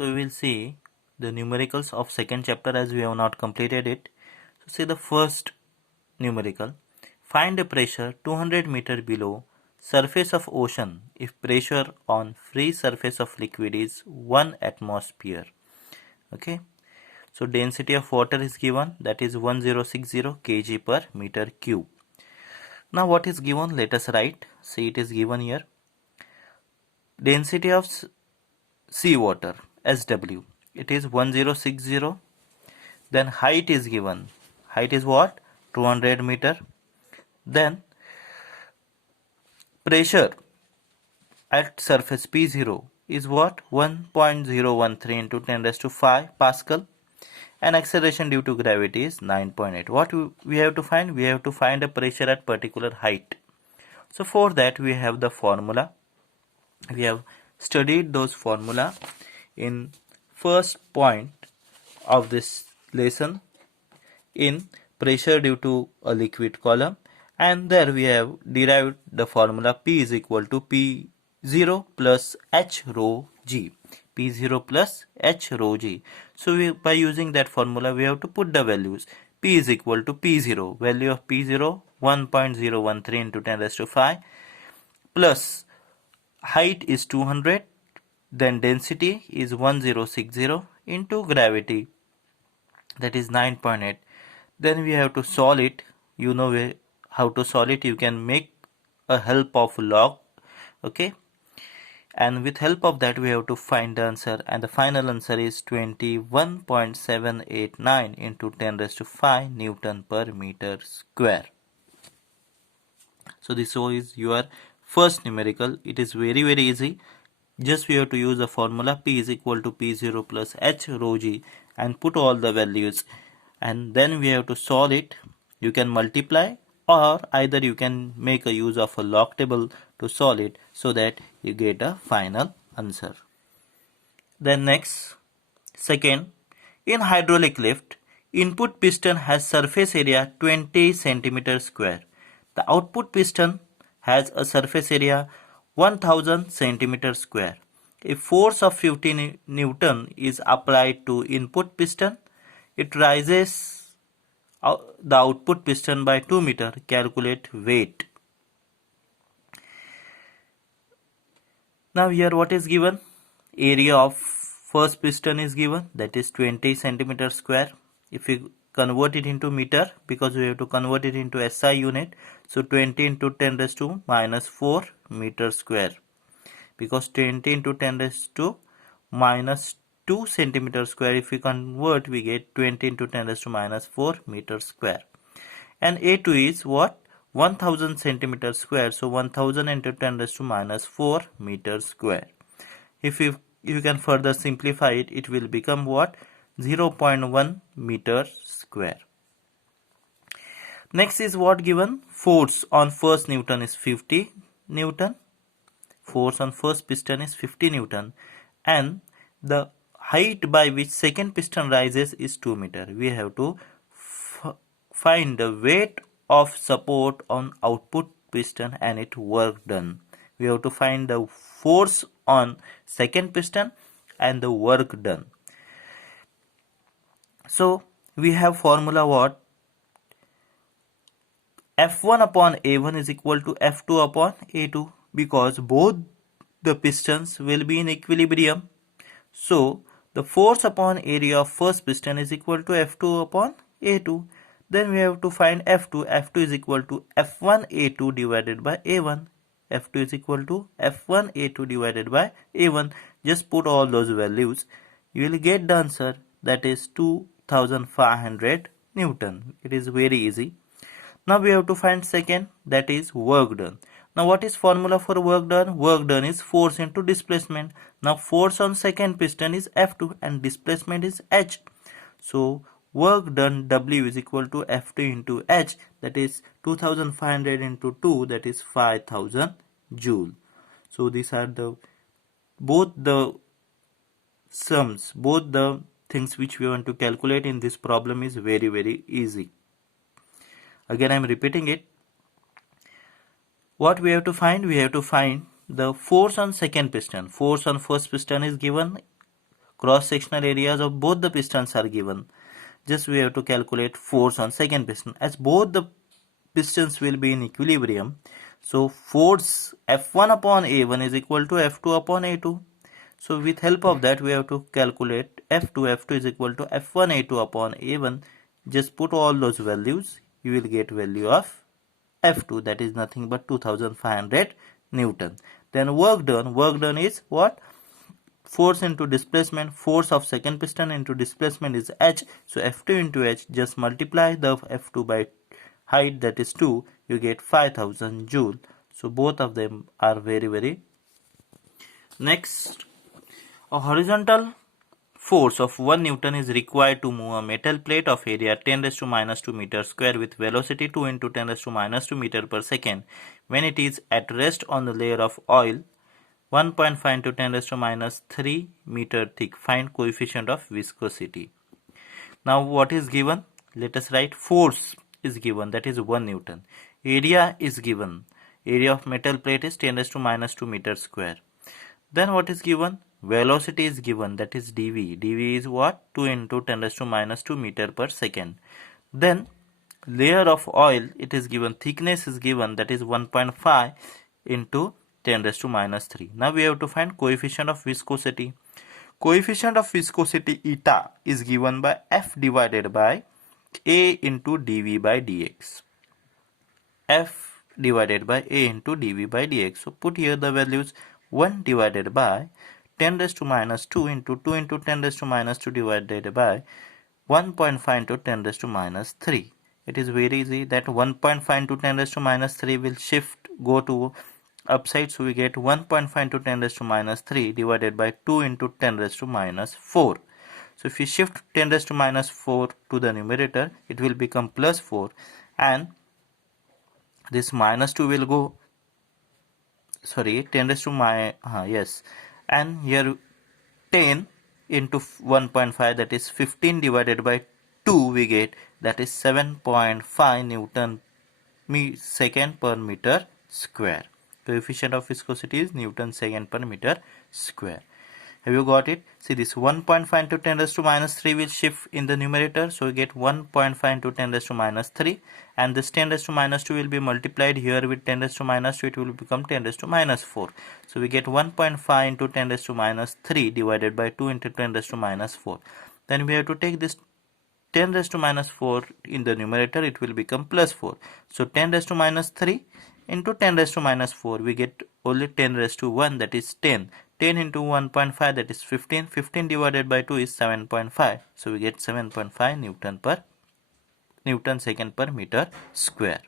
So we will see the numericals of second chapter as we have not completed it. So see the first numerical. Find the pressure 200 meter below surface of ocean if pressure on free surface of liquid is 1 atmosphere. Okay. So density of water is given, that is 1060 kg per meter cube. Now what is given? Let us write. See, it is given here. Density of seawater SW, it is 1060. Then height is given. Height is what? 200 meter. Then pressure at surface P0 is what? 1.013 into 10 raised to 5 Pascal. And acceleration due to gravity is 9.8. What we have to find? We have to find a pressure at particular height. So for that we have the formula. We have studied those formula in first point of this lesson in pressure due to a liquid column, and there we have derived the formula P is equal to P0 plus H rho G. P0 plus H rho G. So by using that formula we have to put the values. P is equal to P0, value of P0 1.013 into 10 raised to 5, plus height is 200, then density is 1060 into gravity, that is 9.8. Then we have to solve it. You know how to solve it. You can make a help of log. Okay. And with help of that we have to find the answer, and the final answer is 21.789 into 10 raised to 5 Newton per meter square. So this is your first numerical. It is very easy. Just we have to use the formula P is equal to P0 plus H rho G and put all the values, and then we have to solve it. You can multiply, or either you can make a use of a log table to solve it so that you get a final answer. Then next, second, in hydraulic lift, input piston has surface area 20 cm square. The output piston has a surface area 1000 cm square. If force of 50 Newton is applied to input piston, it rises the output piston by 2 meter. Calculate weight. Now here what is given? Area of first piston is given, that is 20 cm square. If we convert it into meter, because we have to convert it into SI unit, so 20 into 10 raised to minus 4 meter square, because 20 into 10 raised to minus 2 centimeter square, if we convert we get 20 into 10 raised to minus 4 meter square. And A2 is what? 1000 centimeter square, so 1000 into 10 raised to minus 4 meter square. If you can further simplify it, it will become what? 0.1 meter square. Next is what given? Force on first Newton is 50 Newton. Force on first piston is 50 Newton. And the height by which second piston rises is 2 meter. We have to find the weight of support on output piston and its work done. We have to find the force on second piston and the work done. So we have formula what? F1 upon A1 is equal to F2 upon A2, because both the pistons will be in equilibrium. So the force upon area of first piston is equal to F2 upon A2. Then we have to find F2. F2 is equal to F1 A2 divided by A1. F2 is equal to F1 A2 divided by A1. Just put all those values. You will get the answer, that is 2500 Newton. It is very easy. Now we have to find second, that is work done. Now what is formula for work done? Work done is force into displacement. Now force on second piston is F2 and displacement is H. So work done W is equal to F2 into H, that is 2500 into 2, that is 5000 joule. So these are both the sums, both the things which we want to calculate in this problem is very easy. Again I am repeating it. What we have to find? We have to find the force on second piston. Force on first piston is given cross sectional areas of both the pistons are given. Just we have to calculate force on second piston. As both the pistons will be in equilibrium, so force F1 upon A1 is equal to F2 upon A2. So with help of that we have to calculate F2 is equal to F1 A2 upon A1. Just put all those values, you will get value of F2, that is nothing but 2500 Newton. Then work done is what? Force into displacement, force of second piston into displacement is H. So F2 into H, just multiply the F2 by height, that is 2, you get 5000 joule. So both of them are very. Next, a horizontal force of 1 Newton is required to move a metal plate of area 10 raised to minus 2 meter square with velocity 2 into 10 raised to minus 2 meter per second when it is at rest on the layer of oil 1.5 into 10 raised to minus 3 meter thick. Find coefficient of viscosity. Now what is given? Let us write. Force is given, that is 1 Newton. Area is given. Area of metal plate is 10 raised to minus 2 meter square. Then what is given? Velocity is given, that is dv. dv is what? 2 into 10 raised to minus 2 meter per second. Then layer of oil, it is given. Thickness is given, that is 1.5 into 10 raised to minus 3. Now we have to find coefficient of viscosity. Coefficient of viscosity eta is given by F divided by A into dv by dx. F divided by A into dv by dx. So put here the values. 1 divided by 10 raised to minus 2 into 2 into 10 raised to minus 2 divided by 1.5 into 10 raised to minus 3. It is very easy that 1.5 into 10 raised to minus 3 will go to upside, so we get 1.5 into 10 raised to minus 3 divided by 2 into 10 raised to minus 4. So if we shift 10 raised to minus 4 to the numerator, it will become plus 4, and this minus 2 will go, 10 raised to yes, and here 10 into 1.5, that is 15 divided by 2 we get, that is 7.5 Newton second per meter square. Coefficient of viscosity is Newton second per meter square. Have you got it? See, this 1.5 into 10 raised to minus 3 will shift in the numerator, so we get 1.5 into 10 raised to minus 3, and this 10 raised to minus 2 will be multiplied here with 10 raised to minus 2, it will become 10 raised to minus 4. So we get 1.5 into 10 raised to minus 3 divided by 2 into 10 raised to minus 4. Then we have to take this 10 raised to minus 4 in the numerator, it will become plus 4. So 10 raised to minus 3 into 10 raised to minus 4, we get only 10 raised to 1, that is 10. 10 into 1.5, that is 15. 15 divided by 2 is 7.5. So we get 7.5 Newton second per meter square.